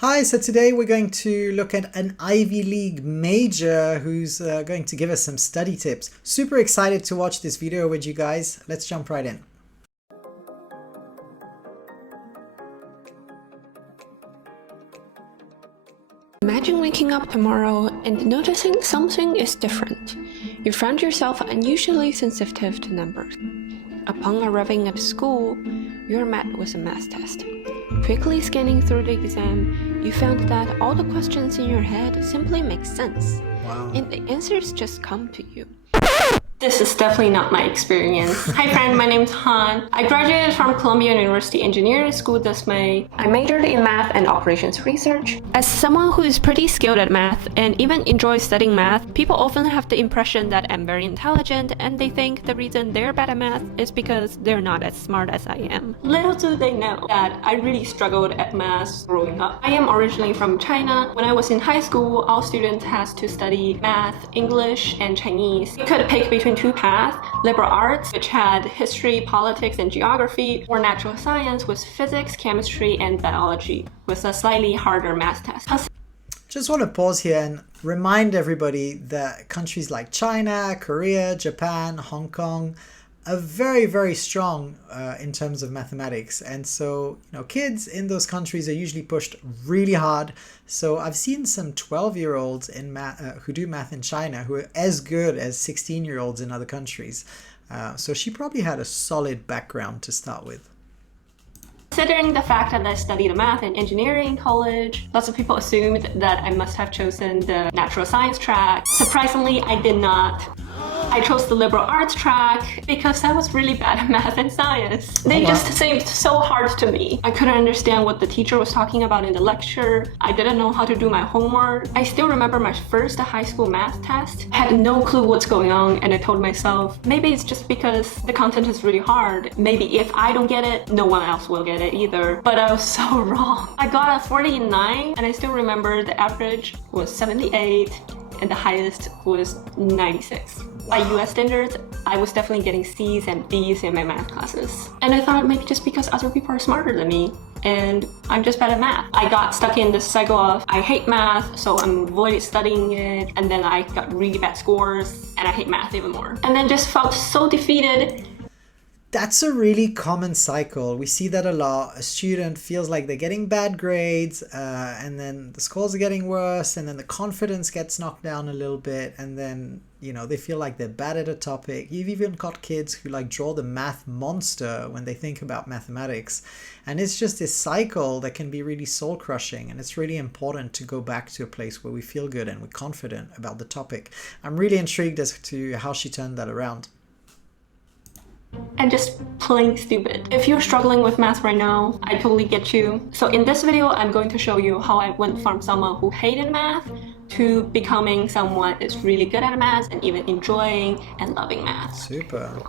Hi, so today we're going to look at an Ivy League major who's going to give us some study tips. Super excited to watch this video with you guys. Let's jump right in. Imagine waking up tomorrow and noticing something is different. You found yourself unusually sensitive to numbers. Upon arriving at school, you're met with a math test. Quickly scanning through the exam, you found that all the questions in your head simply make sense. Wow. And the answers just come to you. This is definitely not my experience. Hi friend, my name is Han. I graduated from Columbia University Engineering School this May. I majored in math and operations research. As someone who is pretty skilled at math and even enjoys studying math, people often have the impression that I'm very intelligent and they think the reason they're bad at math is because they're not as smart as I am. Little do they know that I really struggled at math growing up. I am originally from China. When I was in high school, all students had to study math, English, and Chinese. You could pick between two paths: liberal arts, which had history, politics, and geography, or natural science with physics, chemistry, and biology, with a slightly harder math test. Just want to pause here and remind everybody that countries like China, Korea, Japan, Hong Kong are very, very strong in terms of mathematics. And so, kids in those countries are usually pushed really hard. So I've seen some 12-year-olds in who do math in China who are as good as 16-year-olds in other countries. So she probably had a solid background to start with. Considering the fact that I studied math and engineering in college, lots of people assumed that I must have chosen the natural science track. Surprisingly, I did not. I chose the liberal arts track because I was really bad at math and science. They just seemed so hard to me. I couldn't understand what the teacher was talking about in the lecture. I didn't know how to do my homework. I still remember my first high school math test. I had no clue what's going on, and I told myself, maybe it's just because the content is really hard. Maybe if I don't get it, no one else will get it either. But I was so wrong. I got a 49, and I still remember the average was 78. And the highest was 96. By US standards, I was definitely getting C's and B's in my math classes. And I thought maybe just because other people are smarter than me, and I'm just bad at math. I got stuck in this cycle of I hate math, so I avoided studying it, and then I got really bad scores, and I hate math even more. And then just felt so defeated. That's a really common cycle. We see that a lot. A student feels like they're getting bad grades, and then the scores are getting worse, and then the confidence gets knocked down a little bit, and then they feel like they're bad at a topic. You've even got kids who draw the math monster when they think about mathematics, and it's just this cycle that can be really soul crushing. And it's really important to go back to a place where we feel good and we're confident about the topic. I'm really intrigued as to how she turned that around. And just plain stupid. If you're struggling with math right now, I totally get you. So in this video, I'm going to show you how I went from someone who hated math to becoming someone that's really good at math and even enjoying and loving math. Super.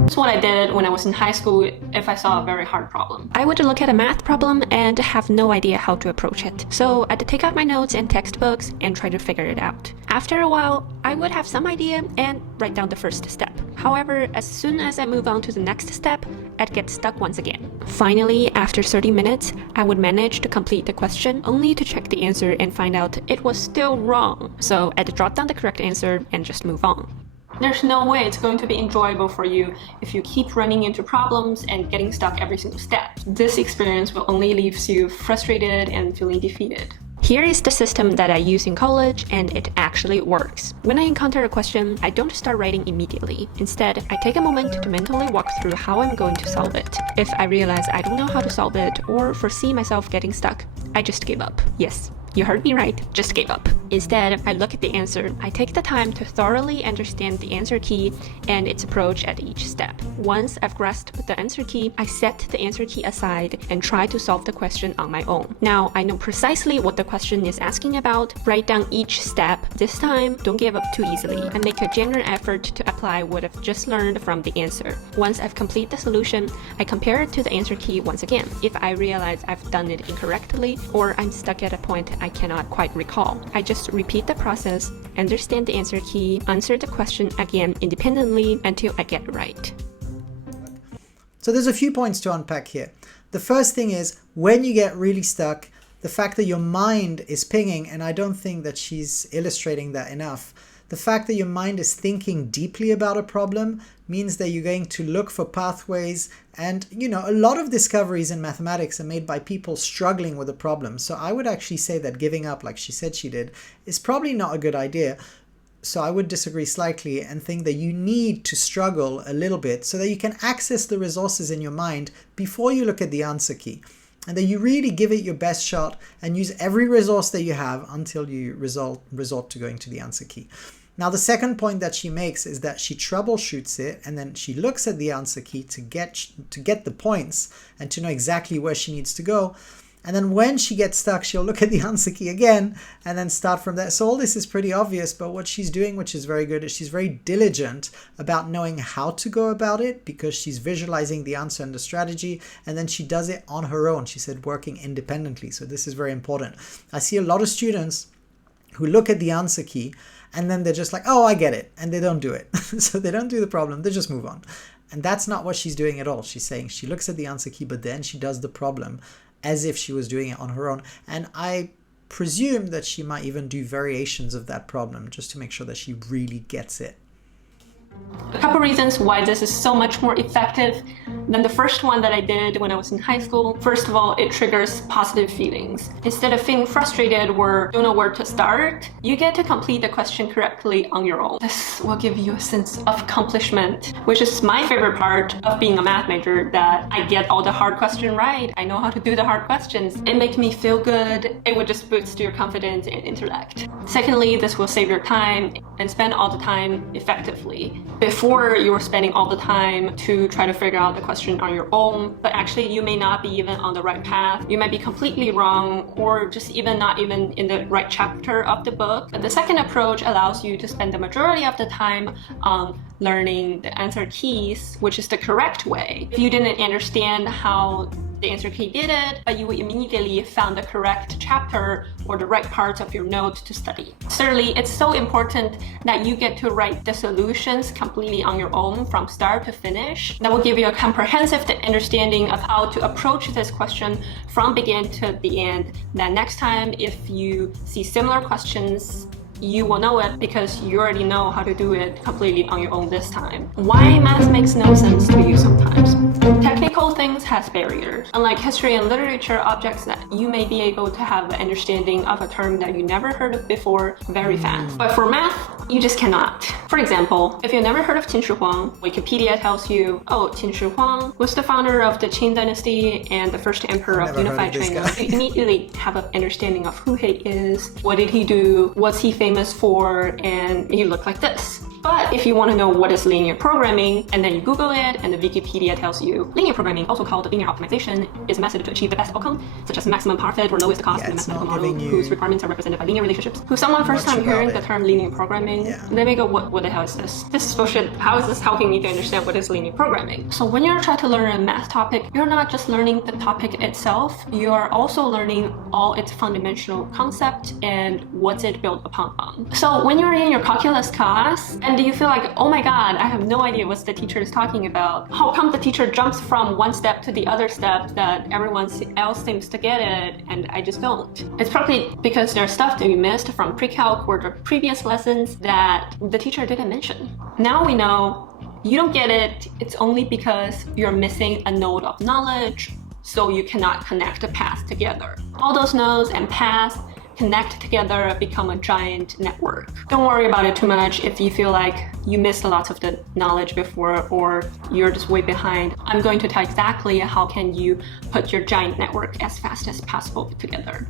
That's what I did when I was in high school if I saw a very hard problem. I would look at a math problem and have no idea how to approach it. So I'd take out my notes and textbooks and try to figure it out. After a while, I would have some idea and write down the first step. However, as soon as I move on to the next step, I'd get stuck once again. Finally, after 30 minutes, I would manage to complete the question only to check the answer and find out it was still wrong. So I'd jot down the correct answer and just move on. There's no way it's going to be enjoyable for you if you keep running into problems and getting stuck every single step. This experience will only leave you frustrated and feeling defeated. Here is the system that I use in college, and it actually works. When I encounter a question, I don't start writing immediately. Instead, I take a moment to mentally walk through how I'm going to solve it. If I realize I don't know how to solve it or foresee myself getting stuck, I just give up. Yes, you heard me right, just gave up. Instead, I look at the answer. I take the time to thoroughly understand the answer key and its approach at each step. Once I've grasped the answer key, I set the answer key aside and try to solve the question on my own. Now, I know precisely what the question is asking about. Write down each step. This time, don't give up too easily and make a genuine effort to apply what I've just learned from the answer. Once I've completed the solution, I compare it to the answer key once again. If I realize I've done it incorrectly or I'm stuck at a point I cannot quite recall, I just repeat the process, understand the answer key, answer the question again independently until I get it right. So there's a few points to unpack here. The first thing is, when you get really stuck, the fact that your mind is pinging, and I don't think that she's illustrating that enough, the fact that your mind is thinking deeply about a problem means that you're going to look for pathways. And, a lot of discoveries in mathematics are made by people struggling with a problem. So I would actually say that giving up, like she said she did, is probably not a good idea. So I would disagree slightly and think that you need to struggle a little bit so that you can access the resources in your mind before you look at the answer key. And that you really give it your best shot and use every resource that you have until you resort to going to the answer key. Now, the second point that she makes is that she troubleshoots it, and then she looks at the answer key to get the points and to know exactly where she needs to go. And then when she gets stuck, she'll look at the answer key again and then start from there. So all this is pretty obvious, but what she's doing, which is very good, is she's very diligent about knowing how to go about it, because she's visualizing the answer and the strategy, and then she does it on her own. She said working independently. So this is very important. I see a lot of students who look at the answer key and then they're just like, oh, I get it. And they don't do it. So they don't do the problem. They just move on. And that's not what she's doing at all. She's saying she looks at the answer key, but then she does the problem as if she was doing it on her own. And I presume that she might even do variations of that problem just to make sure that she really gets it. A couple reasons why this is so much more effective than the first one that I did when I was in high school. First of all, it triggers positive feelings. Instead of feeling frustrated or don't know where to start, you get to complete the question correctly on your own. This will give you a sense of accomplishment, which is my favorite part of being a math major, that I get all the hard questions right. I know how to do the hard questions. It makes me feel good. It would just boost your confidence and intellect. Secondly, this will save your time and spend all the time effectively. Before, you were spending all the time to try to figure out the question on your own, but actually you may not be even on the right path. You might be completely wrong, or just not even in the right chapter of the book. But the second approach allows you to spend the majority of the time on learning the answer keys, which is the correct way. If you didn't understand how the answer key did it, but you immediately found the correct chapter or the right parts of your note to study. Thirdly, it's so important that you get to write the solutions completely on your own from start to finish. That will give you a comprehensive understanding of how to approach this question from beginning to the end. That next time, if you see similar questions, you will know it because you already know how to do it completely on your own this time. Why math makes no sense to you sometimes? Technical things has barriers. Unlike history and literature objects, that you may be able to have an understanding of a term that you never heard of before very fast. But for math, you just cannot. For example, if you've never heard of Qin Shi Huang, Wikipedia tells you, oh, Qin Shi Huang was the founder of the Qin dynasty and the first emperor of unified China. You immediately have an understanding of who he is, what did he do, what's he famous for, and he looked like this. But if you want to know what is linear programming, and then you Google it, and the Wikipedia tells you linear programming, also called linear optimization, is a method to achieve the best outcome, such as maximum power fit or lowest cost in a mathematical model whose requirements are represented by linear relationships. Who someone first time hearing the term linear programming, they may go, what the hell is this? This is bullshit. How is this helping me to understand what is linear programming? So when you're trying to learn a math topic, you're not just learning the topic itself, you are also learning all its fundamental concept and what's it built upon. So when you're in your calculus class, and do you feel like, oh my god, I have no idea what the teacher is talking about. How come the teacher jumps from one step to the other step that everyone else seems to get it and I just don't? It's probably because there's stuff that you missed from pre-calc or the previous lessons that the teacher didn't mention. Now we know you don't get it, it's only because you're missing a node of knowledge, so you cannot connect the paths together. All those nodes and paths connect together, become a giant network. Don't worry about it too much if you feel like you missed a lot of the knowledge before or you're just way behind. I'm going to tell exactly how can you put your giant network as fast as possible together.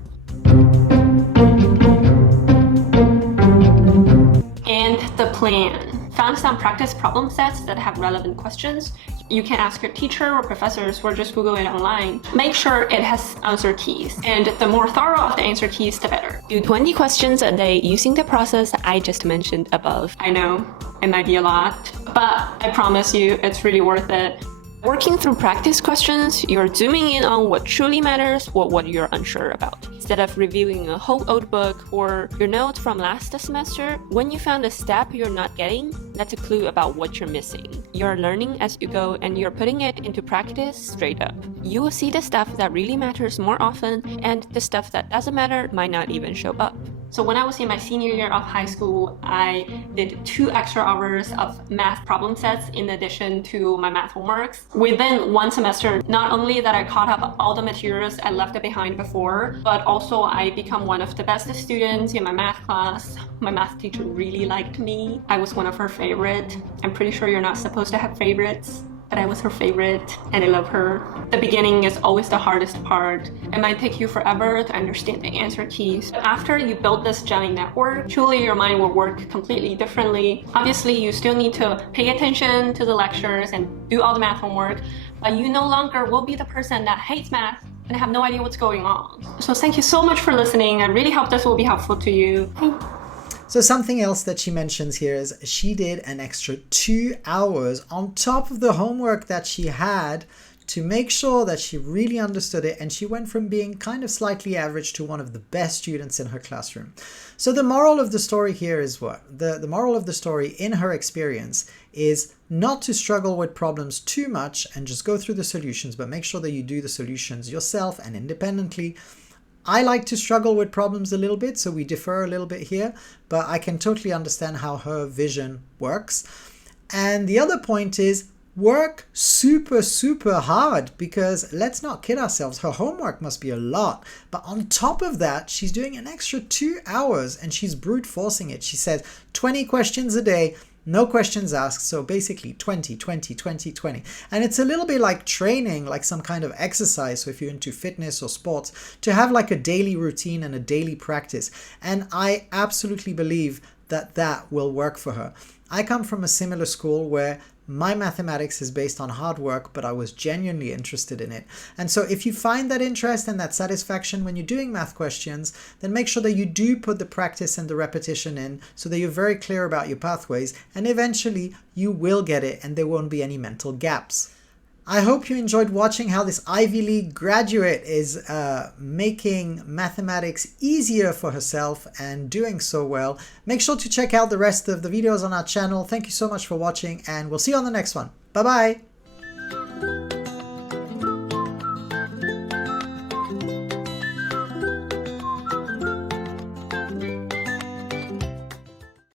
And the plan. Found some practice problem sets that have relevant questions. You can ask your teacher or professors or just Google it online. Make sure it has answer keys. And the more thorough of the answer keys, the better. Do 20 questions a day using the process I just mentioned above. I know, it might be a lot, but I promise you it's really worth it. Working through practice questions, you're zooming in on what truly matters or what you're unsure about. Instead of reviewing a whole old book or your notes from last semester, when you found a step you're not getting, that's a clue about what you're missing. You're learning as you go and you're putting it into practice straight up. You will see the stuff that really matters more often, and the stuff that doesn't matter might not even show up. So when I was in my senior year of high school, I did 2 extra hours of math problem sets in addition to my math homeworks. Within 1 semester, not only that I caught up all the materials I left behind before, but also I become one of the best students in my math class. My math teacher really liked me. I was one of her favorite. I'm pretty sure you're not supposed to have favorites, but I was her favorite and I love her. The beginning is always the hardest part. It might take you forever to understand the answer keys. But after you build this giant network, truly your mind will work completely differently. Obviously, you still need to pay attention to the lectures and do all the math homework, but you no longer will be the person that hates math and have no idea what's going on. So thank you so much for listening. I really hope this will be helpful to you. So something else that she mentions here is she did an extra 2 hours on top of the homework that she had to make sure that she really understood it, and she went from being kind of slightly average to one of the best students in her classroom. So the moral of the story here is what? The moral of the story in her experience is not to struggle with problems too much and just go through the solutions, but make sure that you do the solutions yourself and independently. I like to struggle with problems a little bit, so we differ a little bit here, but I can totally understand how her vision works. And the other point is work super, super hard, because let's not kid ourselves, her homework must be a lot. But on top of that, she's doing an extra 2 hours and she's brute forcing it. She says 20 questions a day, no questions asked, so basically 20, 20, 20, 20. And it's a little bit like training, like some kind of exercise, so if you're into fitness or sports, to have like a daily routine and a daily practice. And I absolutely believe that that will work for her. I come from a similar school where my mathematics is based on hard work, but I was genuinely interested in it. And so if you find that interest and that satisfaction when you're doing math questions, then make sure that you do put the practice and the repetition in so that you're very clear about your pathways, and eventually you will get it and there won't be any mental gaps. I hope you enjoyed watching how this Ivy League graduate is making mathematics easier for herself and doing so well. Make sure to check out the rest of the videos on our channel. Thank you so much for watching, and we'll see you on the next one. Bye-bye.